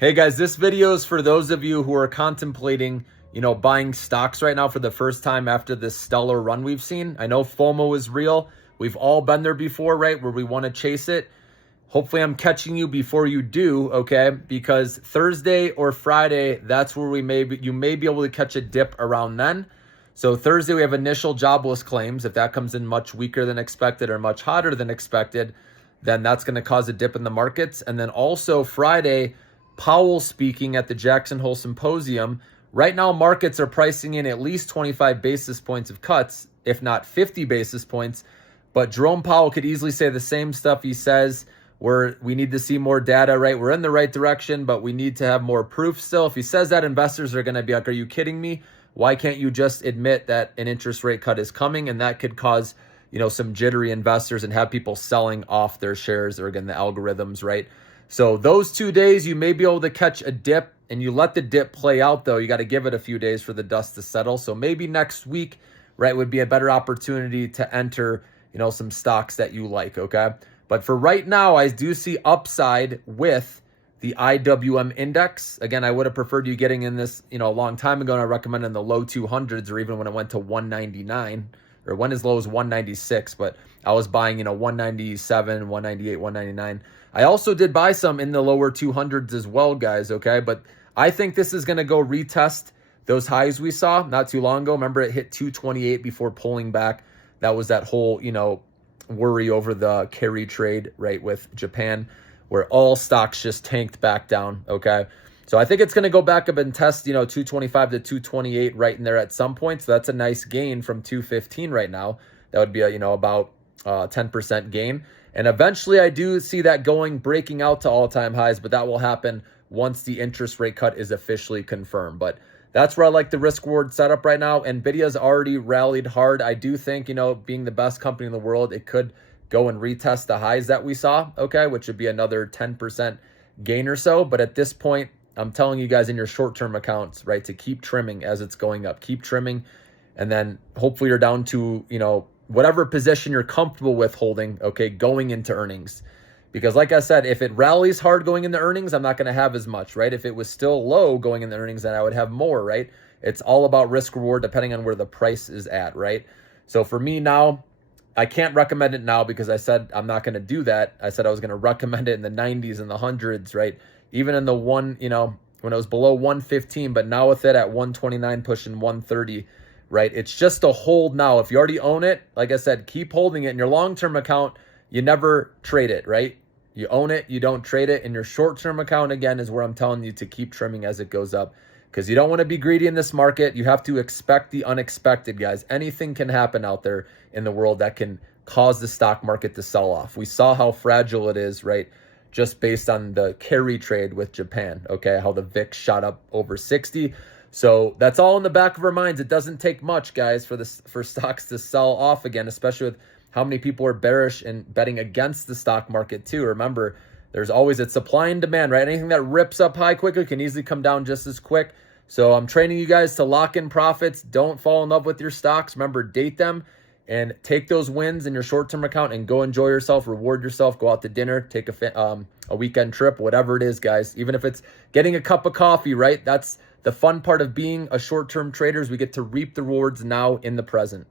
Hey guys, this video is for those of you who are contemplating, buying stocks right now for the first time after this stellar run we've seen. I know FOMO is real. We've all been there before, right? Where we want to chase it. Hopefully I'm catching you before you do, okay? Because Thursday or Friday, that's where you may be able to catch a dip around then. So Thursday we have initial jobless claims. If that comes in much weaker than expected or much hotter than expected, then that's going to cause a dip in the markets. And then also Friday, Powell speaking at the Jackson Hole Symposium. Right now, markets are pricing in at least 25 basis points of cuts, if not 50 basis points. But Jerome Powell could easily say the same stuff he says, where we need to see more data, right? We're in the right direction, but we need to have more proof still. If he says that, investors are going to be like, are you kidding me? Why can't you just admit that an interest rate cut is coming? And that could cause, some jittery investors and have people selling off their shares, or again, the algorithms, right? So those 2 days, you may be able to catch a dip, and you let the dip play out, though. You got to give it a few days for the dust to settle. So maybe next week, right, would be a better opportunity to enter, some stocks that you like, okay? But for right now, I do see upside with the IWM index. Again, I would have preferred you getting in this, a long time ago, and I recommend in the low 200s, or even when it went to 199, or went as low as 196, but I was buying, 197, 198, 199. I also did buy some in the lower 200s as well, guys, okay? But I think this is going to go retest those highs we saw not too long ago. Remember, it hit 228 before pulling back. That was that whole, worry over the carry trade, right, with Japan, where all stocks just tanked back down, okay? So I think it's going to go back up and test, 225 to 228 right in there at some point. So that's a nice gain from 215 right now. That would be, about 10% gain. And eventually I do see that breaking out to all-time highs, but that will happen once the interest rate cut is officially confirmed. But that's where I like the risk-reward setup right now. NVIDIA's already rallied hard. I do think, being the best company in the world, it could go and retest the highs that we saw, okay, which would be another 10% gain or so. But at this point, I'm telling you guys in your short-term accounts, right, to keep trimming as it's going up. Keep trimming, and then hopefully you're down to, whatever position you're comfortable with holding, okay, going into earnings. Because like I said, if it rallies hard going into earnings, I'm not going to have as much, right? If it was still low going into earnings, then I would have more, right? It's all about risk reward depending on where the price is at, right? So for me now, I can't recommend it now because I said I'm not going to do that. I said I was going to recommend it in the 90s and the hundreds, right? Even in the when it was below 115, but now with it at 129 pushing 130, right? It's just a hold now. If you already own it, like I said, keep holding it. In your long-term account, you never trade it, right? You own it, you don't trade it. In your short-term account, again, is where I'm telling you to keep trimming as it goes up, because you don't want to be greedy in this market. You have to expect the unexpected, guys. Anything can happen out there in the world that can cause the stock market to sell off. We saw how fragile it is, right? Just based on the carry trade with Japan, okay? How the VIX shot up over 60. So that's all in the back of our minds. It doesn't take much, guys, for stocks to sell off again, especially with how many people are bearish and betting against the stock market too. Remember, there's always a supply and demand, right? Anything that rips up high quickly can easily come down just as quick. So I'm training you guys to lock in profits. Don't fall in love with your stocks. Remember, date them and take those wins in your short-term account and go enjoy yourself, reward yourself, go out to dinner, take a weekend trip, whatever it is, guys. Even if it's getting a cup of coffee, right? That's the fun part of being a short-term trader, is we get to reap the rewards now in the present.